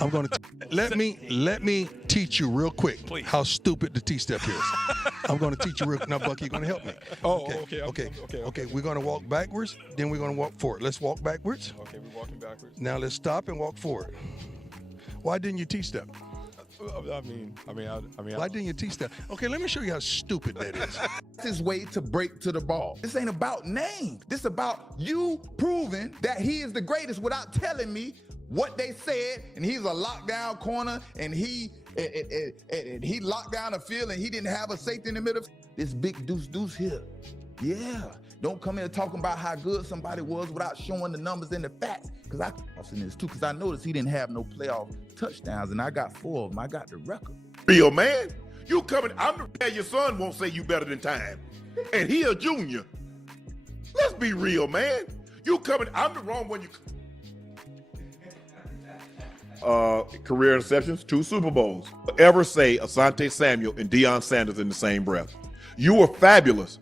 I'm going to let me teach you real quick how stupid the T-step is. I'm going to teach you real quick. Now, Bucky, you're going to help me. Okay. We're going to walk backwards, then we're going to walk forward. Let's walk backwards. Okay, we're walking backwards. Now let's stop and walk forward. Why didn't you T-step? Why didn't you T-step? Okay, let me show you how stupid that is. That's his way to break to the ball. This ain't about names. This about you proving that he is the greatest without telling me what they said, and he's a lockdown corner, and he locked down the field, and he didn't have a safety in the middle. This big deuce here. Yeah. Don't come in talking about how good somebody was without showing the numbers and the facts. Because I was in this too, because I noticed he didn't have no playoff touchdowns, and I got 4 of them. I got the record. Real man, you coming, I'm the man your son won't say you better than time. And he a junior. Let's be real, man. You coming, I'm the wrong one. Career interceptions, 2 Super Bowls. Ever say Asante Samuel and Deion Sanders in the same breath. You were fabulous.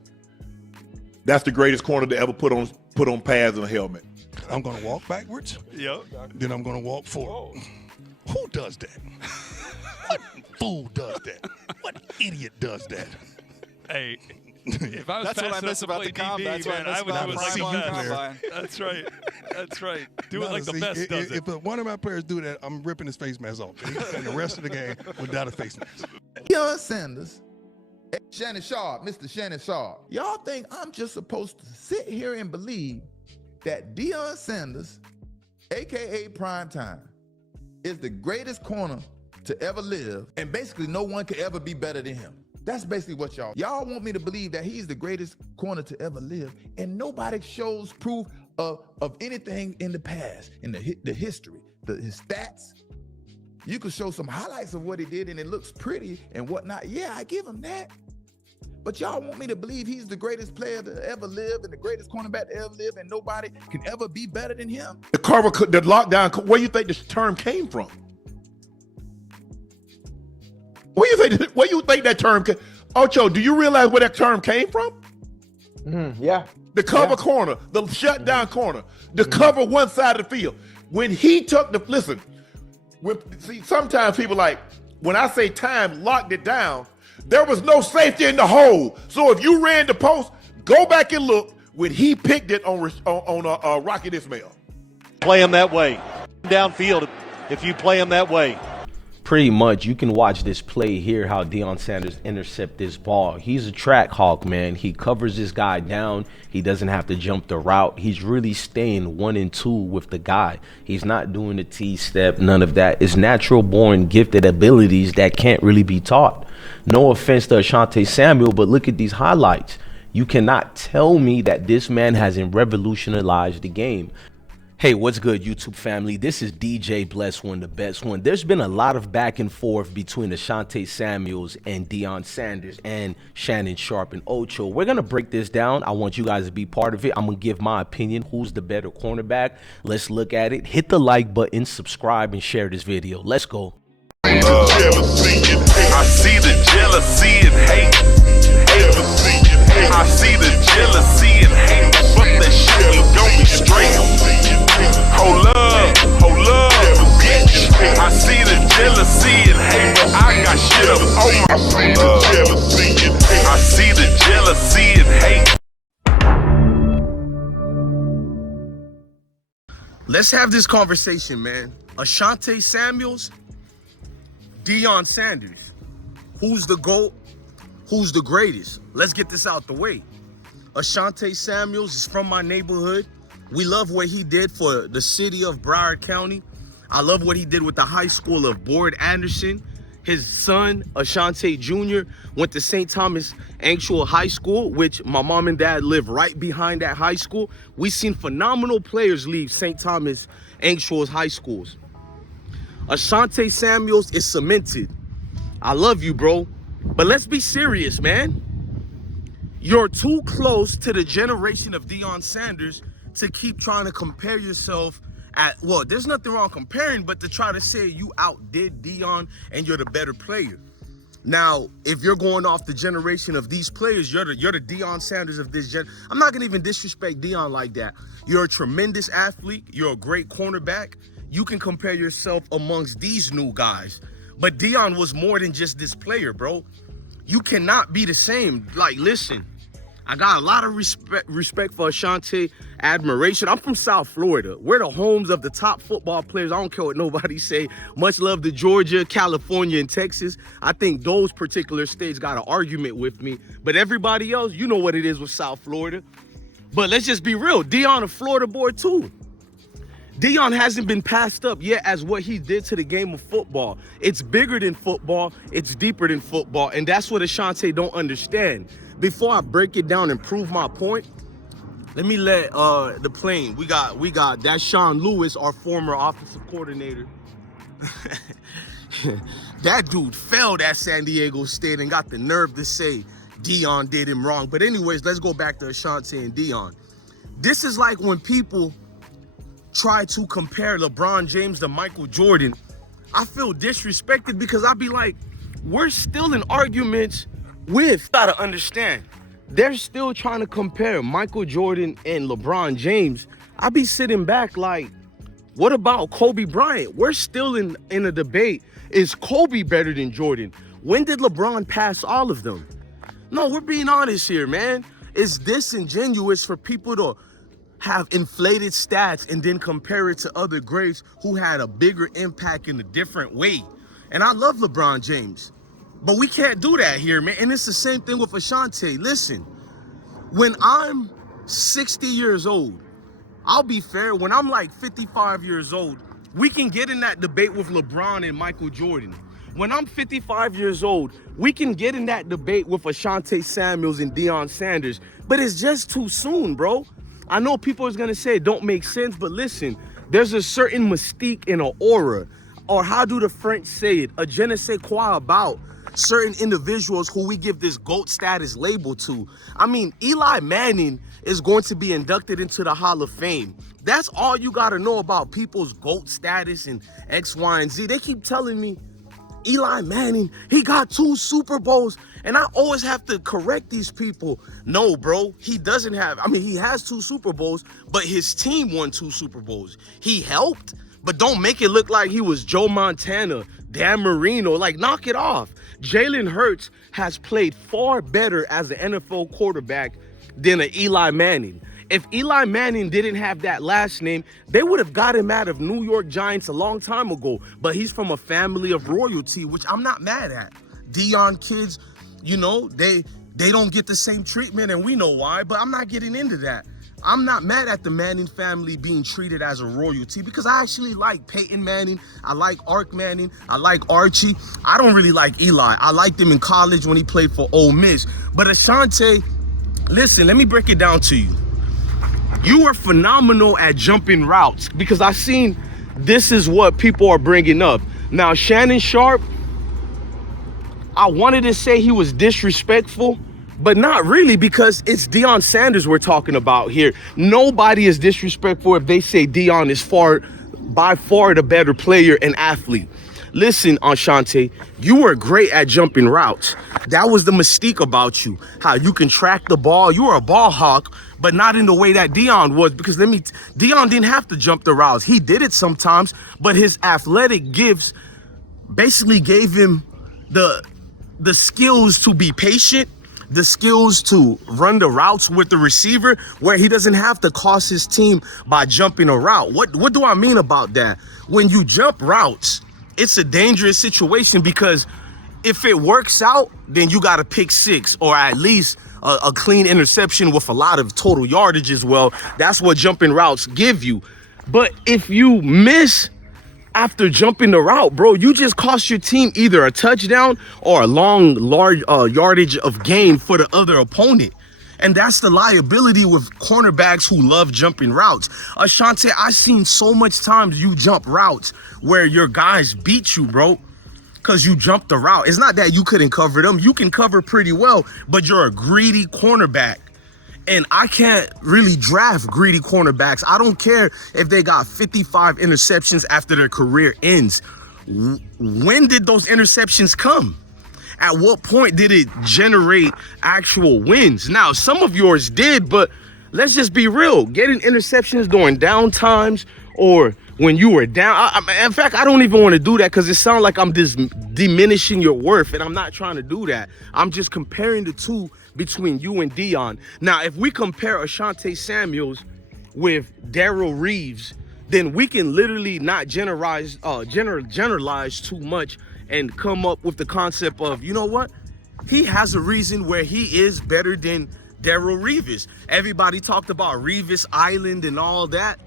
That's the greatest corner to ever put on pads and a helmet. I'm going to walk backwards. Yep. Then I'm going to walk forward. Who does that? What fool does that? What idiot does that? Hey, if I was That's what I miss about the combine. man, I would do it like the combine. best. That's right. Do it like the best does it. If one of my players do that, I'm ripping his face mask off. And the rest of the game without a face mask. Deion Sanders, Shannon Sharpe, Mr. Shannon Sharpe. Y'all think I'm just supposed to sit here and believe that Deion Sanders, AKA Primetime, is the greatest corner to ever live, and basically no one could ever be better than him? That's basically what y'all want me to believe, that he's the greatest corner to ever live, and nobody shows proof of anything in the past, in the history, his stats. You could show some highlights of what he did and it looks pretty and whatnot. Yeah, I give him that. But y'all want me to believe he's the greatest player to ever live and the greatest cornerback to ever live, and nobody can ever be better than him? The lockdown, where you think this term came from? Where you think that term came? Ocho, do you realize where that term came from? Yeah. The cover corner, the shutdown corner, the cover one side of the field. When he took sometimes people like, when I say time locked it down, there was no safety in the hole. So if you ran the post, go back and look when he picked it on Rocket Ismail. Play him that way. Downfield, if you play him that way. Pretty much, you can watch this play here, how Deion Sanders intercept this ball. He's a track hawk, man. He covers this guy down. He doesn't have to jump the route. He's really staying 1 and 2 with the guy. He's not doing the T-step, none of that. It's natural born gifted abilities that can't really be taught. No offense to Asante Samuel, but look at these highlights. You cannot tell me that this man hasn't revolutionized the game. Hey, what's good, YouTube family? This is DJ Bless One, the best one. There's been a lot of back and forth between Asante Samuels and Deion Sanders and Shannon Sharpe and Ocho. We're going to break this down. I want you guys to be part of it. I'm going to give my opinion. Who's the better cornerback? Let's look at it. Hit the like button, subscribe, and share this video. Let's go. I see the jealousy and hate. I see the jealousy and hate. But that shit ain't gon' be straight. Hold up, bitch. I see the jealousy and hate, but I got shit up on my sleeve. I see the jealousy and hate. Let's have this conversation, man. Asante Samuels, Deion Sanders. Who's the GOAT? Who's the greatest? Let's get this out the way. Asante Samuels is from my neighborhood. We love what he did for the city of Broward County. I love what he did with the high school of Board Anderson. His son, Asante Jr., went to St. Thomas Actual High School, which my mom and dad live right behind that high school. We've seen phenomenal players leave St. Thomas Actual High Schools. Asante Samuels is cemented. I love you, bro. But let's be serious, man. You're too close to the generation of Deion Sanders to keep trying to compare yourself well, there's nothing wrong comparing, but to try to say you outdid Deion and you're the better player. Now, if you're going off the generation of these players, you're the Deion Sanders of this gen. I'm not gonna even disrespect Deion like that. You're a tremendous athlete. You're a great cornerback. you can compare yourself amongst these new guys. But Deion was more than just this player, bro. You cannot be the same. Like, listen, I got a lot of respect for Asante, admiration. I'm from South Florida. We're the homes of the top football players. I don't care what nobody say. Much love to Georgia, California, and Texas. I think those particular states got an argument with me. But everybody else, you know what it is with South Florida. But let's just be real. Deion a Florida boy too. Deion hasn't been passed up yet as what he did to the game of football. It's bigger than football. It's deeper than football. And that's what Asante don't understand. Before I break it down and prove my point, let me let the plane. We got that Sean Lewis, our former offensive coordinator. That dude failed at San Diego State and got the nerve to say Deion did him wrong. But anyways, let's go back to Asante and Deion. This is like when people try to compare LeBron James to Michael Jordan. I feel disrespected because I be like, we're still in arguments with, gotta understand, they're still trying to compare Michael Jordan and LeBron James. I be sitting back like, what about Kobe Bryant? We're still in a debate. Is Kobe better than Jordan? When did LeBron pass all of them? No, we're being honest here, man. It's disingenuous for people to have inflated stats and then compare it to other greats who had a bigger impact in a different way. And I love LeBron James, but we can't do that here, man. And it's the same thing with Asante. Listen, when I'm 60 years old, I'll be fair, when I'm like 55 years old, we can get in that debate with LeBron and Michael Jordan. When I'm 55 years old, we can get in that debate with Asante Samuels and Deion Sanders, but it's just too soon, bro. I know people is gonna say it don't make sense, but listen, there's a certain mystique and an aura, or how do the French say it, a je ne sais quoi about certain individuals who we give this GOAT status label to. I mean, Eli Manning is going to be inducted into the Hall of Fame. That's all you gotta know about people's GOAT status and X, Y, and Z. They keep telling me, Eli Manning, he got 2 Super Bowls. And I always have to correct these people. No, bro, he doesn't have, I mean, he has 2 Super Bowls, but his team won 2 Super Bowls. He helped, but don't make it look like he was Joe Montana, Dan Marino, like knock it off. Jalen Hurts has played far better as an NFL quarterback than an Eli Manning. If Eli Manning didn't have that last name, they would have got him out of New York Giants a long time ago. But he's from a family of royalty, which I'm not mad at. Deion kids, you know, they don't get the same treatment, and we know why, but I'm not getting into that. I'm not mad at the Manning family being treated as a royalty because I actually like Peyton Manning. I like Ark Manning. I like Archie. I don't really like Eli. I liked him in college when he played for Ole Miss. But Asante, listen, let me break it down to you. You were phenomenal at jumping routes because I seen this is what people are bringing up. Now, Shannon Sharpe, I wanted to say he was disrespectful, but not really because it's Deion Sanders we're talking about here. Nobody is disrespectful if they say Deion is by far the better player and athlete. Listen, Asante, you were great at jumping routes. That was the mystique about you, how you can track the ball. You were a ball hawk, but not in the way that Deion was, because Deion didn't have to jump the routes. He did it sometimes, but his athletic gifts basically gave him the skills to be patient, the skills to run the routes with the receiver where he doesn't have to cost his team by jumping a route. What do I mean about that? When you jump routes, it's a dangerous situation because if it works out, then you got to pick 6 or at least a clean interception with a lot of total yardage as well. That's what jumping routes give you. But if you miss after jumping the route, bro, you just cost your team either a touchdown or a large yardage of gain for the other opponent. And that's the liability with cornerbacks who love jumping routes. Asante, I've seen so much times you jump routes where your guys beat you, bro, because you jumped the route. It's not that you couldn't cover them. You can cover pretty well, but you're a greedy cornerback. And I can't really draft greedy cornerbacks. I don't care if they got 55 interceptions after their career ends. When did those interceptions come? At what point did it generate actual wins? Now, some of yours did, but let's just be real. Getting interceptions during down times or when you were down. In fact, I don't even want to do that because it sounds like I'm just diminishing your worth, and I'm not trying to do that. I'm just comparing the two between you and Deion. Now, if we compare Asante Samuels with Darrelle Reeves, then we can literally not generalize too much and come up with the concept of, you know what? He has a reason where he is better than Darrelle Reeves. Everybody talked about Reeves Island and all that.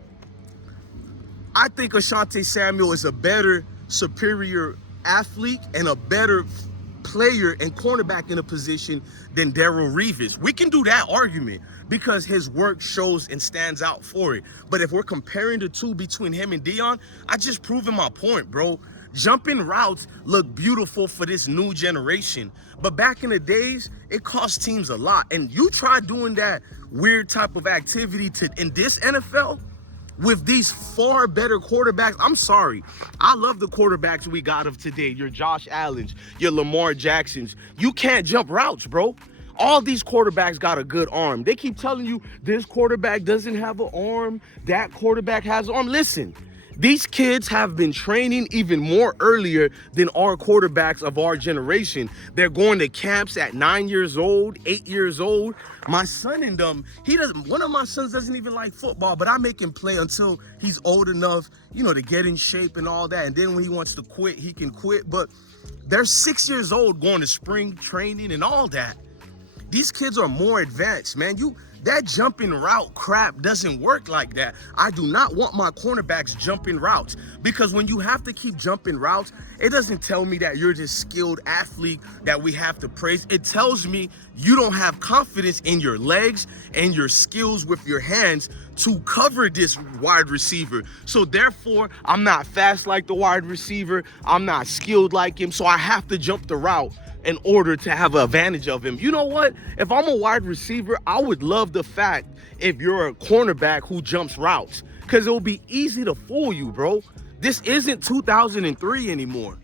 I think Asante Samuel is a better, superior athlete and a better player and cornerback in a position than Darrelle Reeves. We can do that argument because his work shows and stands out for it. But if we're comparing the two between him and Deion, I just proven my point, bro. Jumping routes look beautiful for this new generation. But back in the days, it cost teams a lot. And you try doing that weird type of activity in this NFL, with these far better quarterbacks. I'm sorry. I love the quarterbacks we got of today. Your Josh Allens, your Lamar Jacksons. You can't jump routes, bro. All these quarterbacks got a good arm. They keep telling you this quarterback doesn't have an arm, that quarterback has an arm. Listen, these kids have been training even more earlier than our quarterbacks of our generation. They're going to camps at 9 years old, 8 years old. My son and them, one of my sons doesn't even like football, but I make him play until he's old enough, you know, to get in shape and all that. And then when he wants to quit, he can quit. But they're 6 years old going to spring training and all that. These kids are more advanced, man. That jumping route crap doesn't work like that. I do not want my cornerbacks jumping routes, because when you have to keep jumping routes, it doesn't tell me that you're this skilled athlete that we have to praise. It tells me you don't have confidence in your legs and your skills with your hands to cover this wide receiver. So therefore, I'm not fast like the wide receiver. I'm not skilled like him. So I have to jump the route in order to have an advantage of him. You know what? If I'm a wide receiver, I would love the fact if you're a cornerback who jumps routes, because it'll be easy to fool you, bro. This isn't 2003 anymore.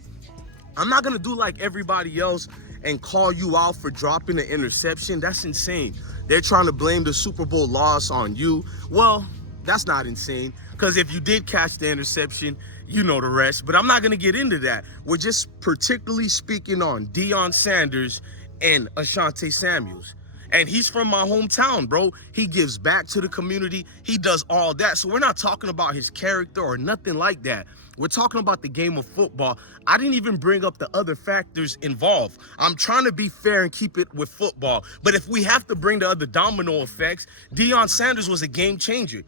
I'm not going to do like everybody else and call you out for dropping an interception. That's insane. They're trying to blame the Super Bowl loss on you. Well, that's not insane, because if you did catch the interception, you know the rest. But I'm not going to get into that. We're just particularly speaking on Deion Sanders and Asante Samuels. And he's from my hometown, bro. He gives back to the community. He does all that. So we're not talking about his character or nothing like that. We're talking about the game of football. I didn't even bring up the other factors involved. I'm trying to be fair and keep it with football. But if we have to bring the other domino effects, Deion Sanders was a game changer.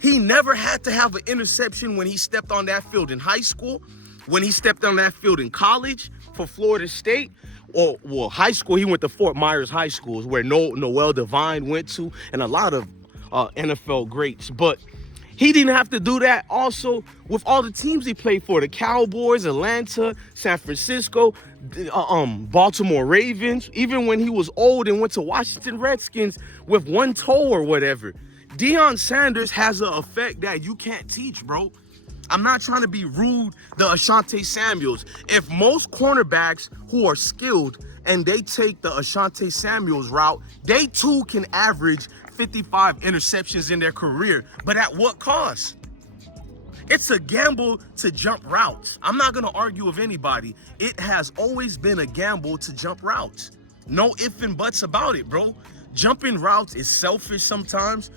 He never had to have an interception when he stepped on that field in high school, when he stepped on that field in college for Florida State, or well, high school, he went to Fort Myers High School, where Noel Devine went to, and a lot of NFL greats. But he didn't have to do that also with all the teams he played for, the Cowboys, Atlanta, San Francisco, Baltimore Ravens, even when he was old and went to Washington Redskins with one toe or whatever. Deion Sanders has an effect that you can't teach, bro. I'm not trying to be rude to Asante Samuels. If most cornerbacks who are skilled and they take the Asante Samuels route, they too can average 55 interceptions in their career. But at what cost? It's a gamble to jump routes. I'm not going to argue with anybody. It has always been a gamble to jump routes. No ifs and buts about it, bro. Jumping routes is selfish sometimes,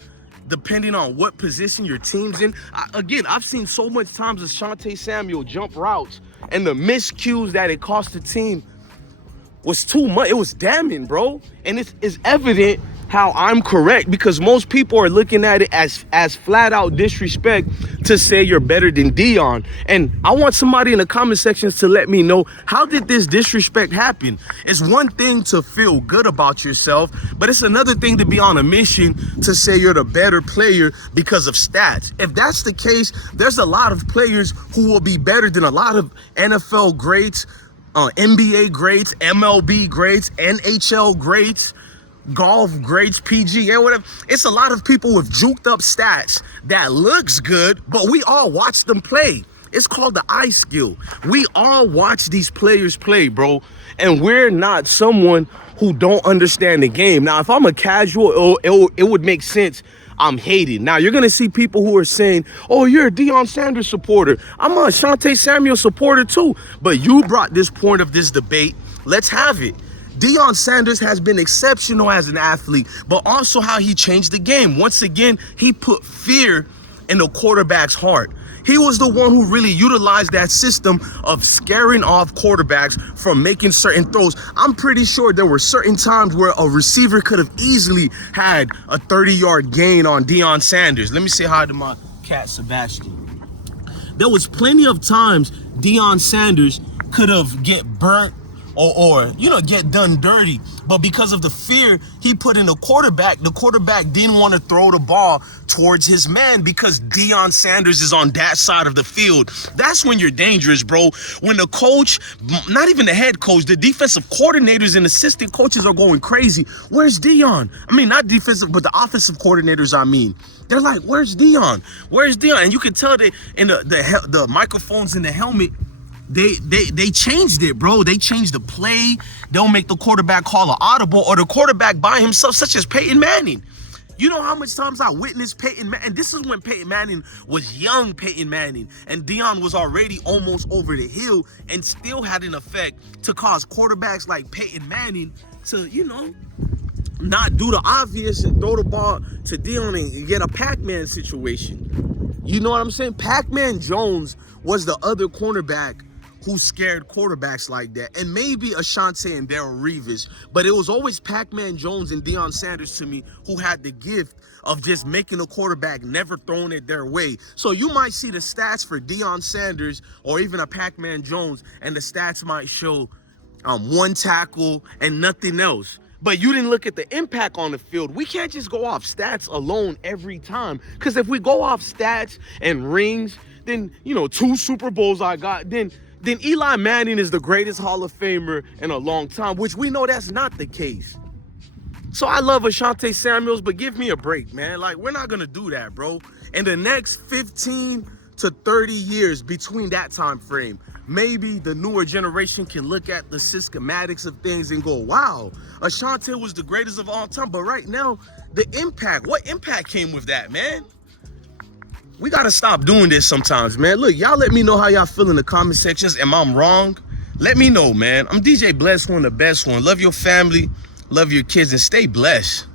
depending on what position your team's in. I've seen so much times Asante Samuel jump routes, and the miscues that it cost the team was too much. It was damning, bro. And it's evident how I'm correct, because most people are looking at it as flat out disrespect to say you're better than Deion. And I want somebody in the comment sections to let me know, how did this disrespect happen? It's one thing to feel good about yourself, but it's another thing to be on a mission to say you're the better player because of stats. If that's the case, there's a lot of players who will be better than a lot of NFL greats, NBA greats, MLB greats, NHL greats, golf greats, PGA, whatever. It's a lot of people with juked up stats that looks good, but we all watch them play. It's called the eye skill. We all watch these players play, bro, and we're not someone who don't understand the game. Now, if I'm a casual, it would make sense. I'm hated. Now, you're going to see people who are saying, oh, you're a Deion Sanders supporter. I'm a Asante Samuel supporter too. But you brought this point of this debate. Let's have it. Deion Sanders has been exceptional as an athlete, but also how he changed the game. Once again, he put fear in the quarterback's heart. He was the one who really utilized that system of scaring off quarterbacks from making certain throws. I'm pretty sure there were certain times where a receiver could have easily had a 30-yard gain on Deion Sanders. Let me say hi to my cat, Sebastian. There was plenty of times Deion Sanders could have get burnt or get done dirty. But because of the fear he put in the quarterback didn't want to throw the ball towards his man because Deion Sanders is on that side of the field. That's when you're dangerous, bro. When the coach, not even the head coach, the defensive coordinators and assistant coaches are going crazy. Where's Deion? I mean, not defensive, but the offensive coordinators, I mean. They're like, where's Deion? Where's Deion? And you can tell that in the microphones in the helmet, they changed it, bro. They changed the play. They'll make the quarterback call an audible or the quarterback by himself, such as Peyton Manning. You know how much times I witnessed Peyton Manning, and this is when Peyton Manning was young Peyton Manning, and Deion was already almost over the hill and still had an effect to cause quarterbacks like Peyton Manning to, not do the obvious and throw the ball to Deion and get a Pac-Man situation. You know what I'm saying? Pac-Man Jones was the other cornerback who scared quarterbacks like that. And maybe Asante and Darrelle Revis, but it was always Pac-Man Jones and Deion Sanders to me who had the gift of just making a quarterback never throwing it their way. So you might see the stats for Deion Sanders or even a Pac-Man Jones, and the stats might show one tackle and nothing else. But you didn't look at the impact on the field. We can't just go off stats alone every time. Because if we go off stats and rings, then, 2 Super Bowls I got, then Eli Manning is the greatest Hall of Famer in a long time, which we know that's not the case. So I love Asante Samuels, but give me a break, man. Like, we're not going to do that, bro. In the next 15 to 30 years between that time frame, maybe the newer generation can look at the schematics of things and go, wow, Asante was the greatest of all time. But right now, the impact, what impact came with that, man? We got to stop doing this sometimes, man. Look, y'all let me know how y'all feel in the comment sections. Am I wrong? Let me know, man. I'm DJ Bless One, the best one. Love your family, love your kids, and stay blessed.